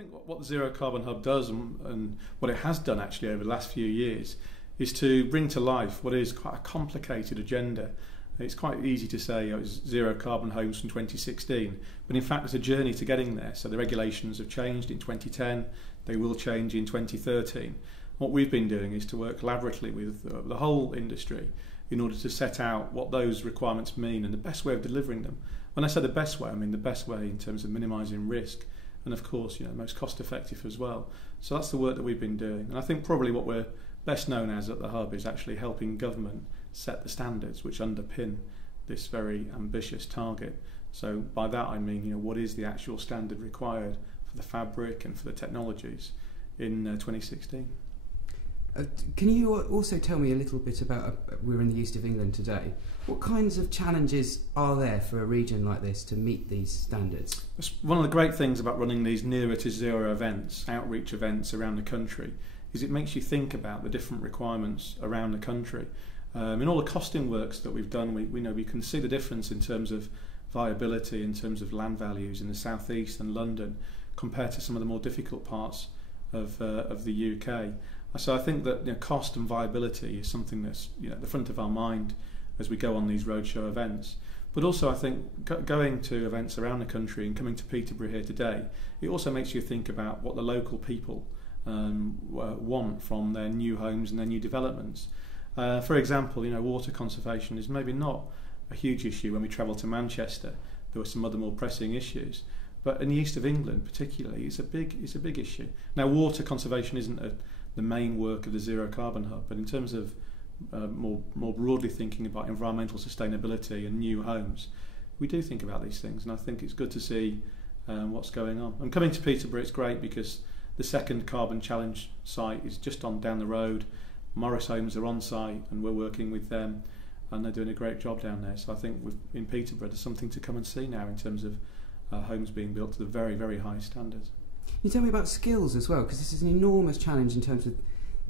think what the Zero Carbon Hub does and what it has done actually over the last few years is to bring to life what is quite a complicated agenda. It's quite easy to say it's zero carbon homes from 2016, but in fact there's a journey to getting there. So the regulations have changed in 2010, they will change in 2013. What we've been doing is to work collaboratively with the whole industry in order to set out what those requirements mean and the best way of delivering them. When I say the best way, I mean the best way in terms of minimising risk and of course most cost effective as well. So that's the work that we've been doing, and I think probably what we're best known as at the Hub is actually helping government set the standards which underpin this very ambitious target. So by that I mean what is the actual standard required for the fabric and for the technologies in 2016. Can you also tell me a little bit about, we're in the east of England today, what kinds of challenges are there for a region like this to meet these standards? One of the great things about running these nearer to zero events, outreach events around the country, is it makes you think about the different requirements around the country. In all the costing works that we've done, we can see the difference in terms of viability, in terms of land values in the southeast and London compared to some of the more difficult parts of the UK. So I think that cost and viability is something that's at the front of our mind as we go on these roadshow events. But also I think going to events around the country and coming to Peterborough here today, it also makes you think about what the local people want from their new homes and their new developments. For example, water conservation is maybe not a huge issue when we travel to Manchester. There were some other more pressing issues, but in the east of England particularly, it's a big issue. Now, water conservation isn't the main work of the Zero Carbon Hub, but in terms of more broadly thinking about environmental sustainability and new homes, we do think about these things, and I think it's good to see what's going on. And coming to Peterborough, it's great because the second Carbon Challenge site is just down the road. Morris Homes are on site and we're working with them and they're doing a great job down there. So I think in Peterborough there's something to come and see now in terms of homes being built to the very, very high standards. Can you tell me about skills as well, because this is an enormous challenge in terms of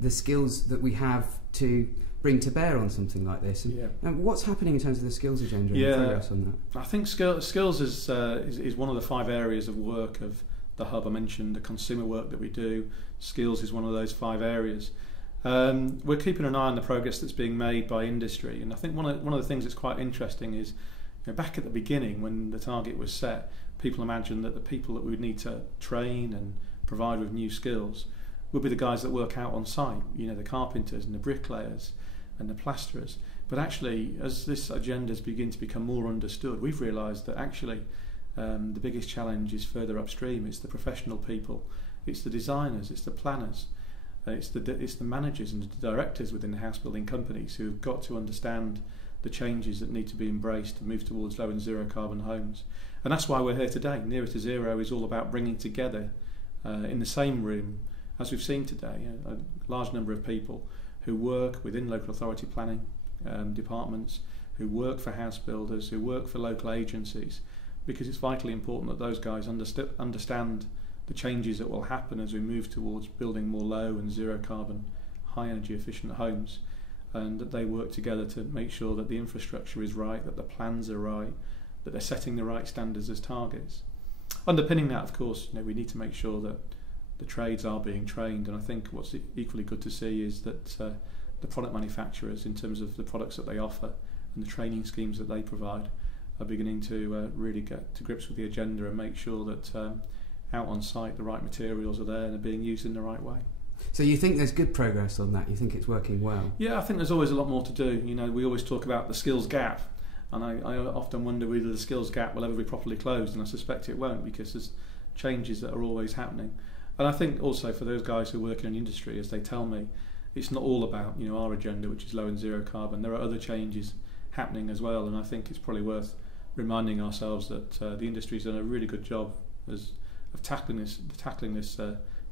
the skills that we have to bring to bear on something like this. And what's happening in terms of the skills agenda and progress on that? I think skills is one of the 5 areas of work of the Hub. I mentioned the consumer work that we do. Skills is one of those 5 areas. We're keeping an eye on the progress that's being made by industry, and I think one of the things that's quite interesting is back at the beginning when the target was set, people imagined that the people that we would need to train and provide with new skills would be the guys that work out on site, the carpenters and the bricklayers and the plasterers. But actually, as this agenda has begun to become more understood, we've realised that actually the biggest challenge is further upstream. It's the professional people, it's the designers, it's the planners, it's the managers and the directors within the house building companies who have got to understand the changes that need to be embraced to move towards low and zero carbon homes. And that's why we're here today. Nearer to Zero is all about bringing together in the same room, as we've seen today, a large number of people who work within local authority planning departments, who work for house builders, who work for local agencies, because it's vitally important that those guys understand the changes that will happen as we move towards building more low and zero carbon, high energy efficient homes, and that they work together to make sure that the infrastructure is right, that the plans are right, that they're setting the right standards as targets. Underpinning that, of course, we need to make sure that the trades are being trained, and I think what's equally good to see is that the product manufacturers, in terms of the products that they offer and the training schemes that they provide, are beginning to really get to grips with the agenda and make sure that out on site the right materials are there and are being used in the right way. So you think there's good progress on that? You think it's working well? Yeah, I think there's always a lot more to do. We always talk about the skills gap, and I often wonder whether the skills gap will ever be properly closed, and I suspect it won't, because there's changes that are always happening. And I think also for those guys who work in the industry, as they tell me, it's not all about our agenda, which is low and zero carbon. There are other changes happening as well, and I think it's probably worth reminding ourselves that the industry's done a really good job of tackling this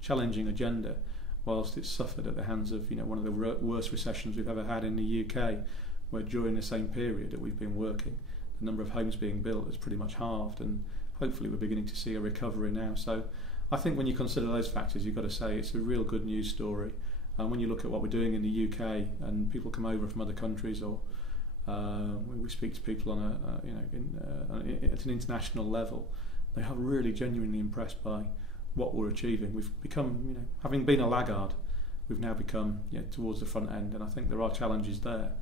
challenging agenda, whilst it's suffered at the hands of one of the worst recessions we've ever had in the UK, where during the same period that we've been working, the number of homes being built has pretty much halved, and hopefully we're beginning to see a recovery now. So I think when you consider those factors, you've got to say it's a real good news story. And when you look at what we're doing in the UK, and people come over from other countries, or we speak to people on at an international level, they are really genuinely impressed by what we're achieving. We've become, having been a laggard, we've now become towards the front end, and I think there are challenges there,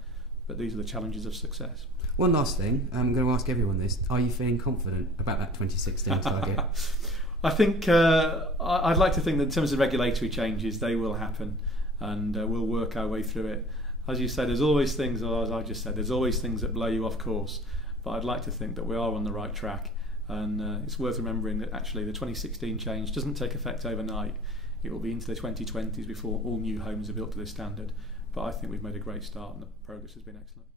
but these are the challenges of success. One last thing, I'm going to ask everyone this: are you feeling confident about that 2016 target? I think I'd like to think that in terms of regulatory changes, they will happen, and we'll work our way through it. As you said, there's always things, or as I just said, there's always things that blow you off course, but I'd like to think that we are on the right track, and it's worth remembering that actually the 2016 change doesn't take effect overnight. It will be into the 2020s before all new homes are built to this standard, but I think we've made a great start and the progress has been excellent.